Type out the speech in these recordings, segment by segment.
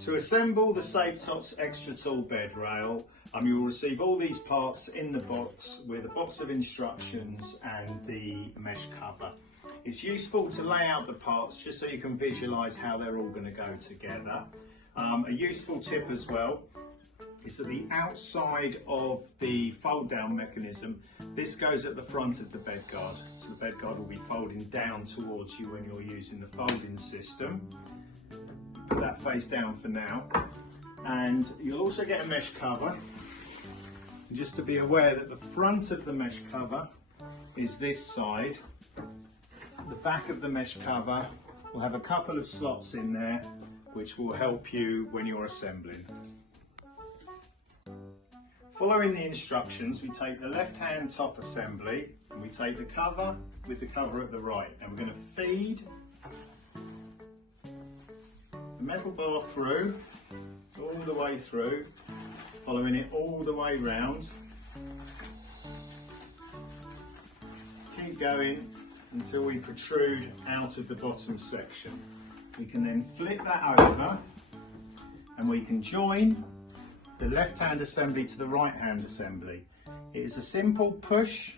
To assemble the Safetots Extra Tall Bed Rail, you will receive all these parts in the box with a box of instructions and the mesh cover. It's useful to lay out the parts just so you can visualise how they're all going to go together. A useful tip as well is that the outside of the fold down mechanism, this goes at the front of the bed guard. So the bed guard will be folding down towards you when you're using the folding system. Put that face down for now. And you'll also get a mesh cover. Just to be aware that the front of the mesh cover is this side. The back of the mesh cover will have a couple of slots in there which will help you when you're assembling. Following the instructions, we take the left-hand top assembly and we take the cover with the cover at the right, and we're going to feed the metal bar through, all the way through, following it all the way round. Keep going until we protrude out of the bottom section. We can then flip that over and we can join the left-hand assembly to the right-hand assembly. It is a simple push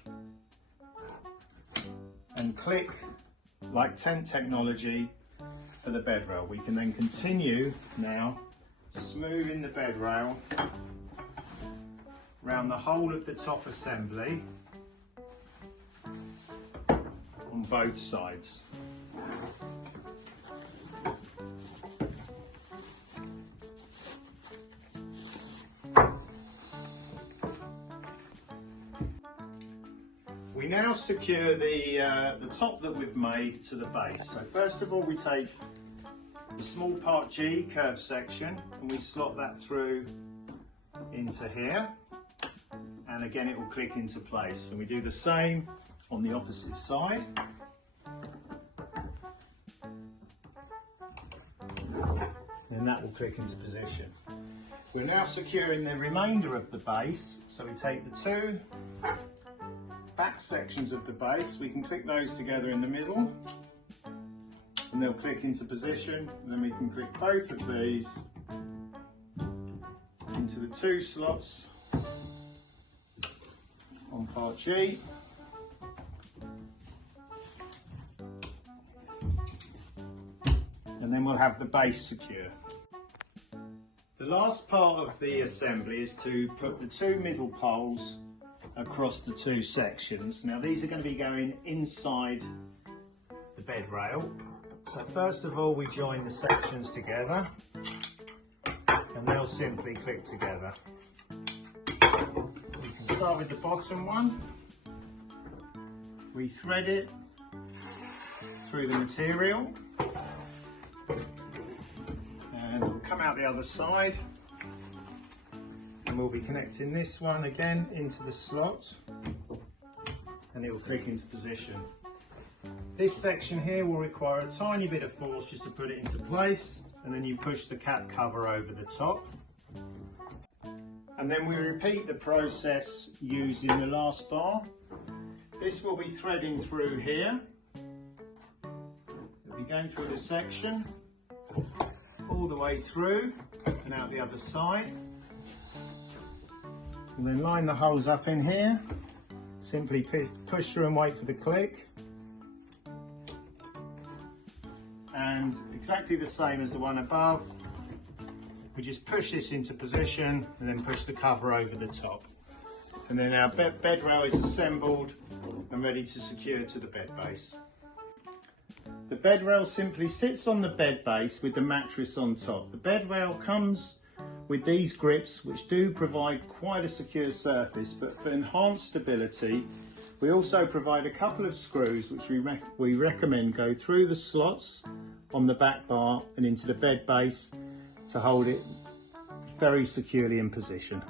and click like tent technology for the bed rail. We can then continue now smoothing the bed rail around the whole of the top assembly on both sides. We now secure the top that we've made to the base. So first of all, we take the small part G curved section and we slot that through into here, and again it will click into place, and we do the same on the opposite side. And that will click into position. We're now securing the remainder of the base, so we take the two back sections of the base, we can click those together in the middle and they'll click into position, and then we can click both of these into the two slots on part G. And then we'll have the base secure. The last part of the assembly is to put the two middle poles across the two sections. Now these are going to be going inside the bed rail. So first of all we join the sections together and they'll simply click together. We can start with the bottom one. We thread it through the material and we'll come out the other side. And we'll be connecting this one again into the slot and it will click into position. This section here will require a tiny bit of force just to put it into place, and then you push the cap cover over the top. And then we repeat the process using the last bar. This will be threading through here. It'll be going through the section all the way through and out the other side. And then line the holes up in here, simply push through and wait for the click. And exactly the same as the one above, we just push this into position and then push the cover over the top. And then our bed rail is assembled and ready to secure to the bed base. The bed rail simply sits on the bed base with the mattress on top. The bed rail comes with these grips, which do provide quite a secure surface, but for enhanced stability we also provide a couple of screws which we recommend go through the slots on the back bar and into the bed base to hold it very securely in position.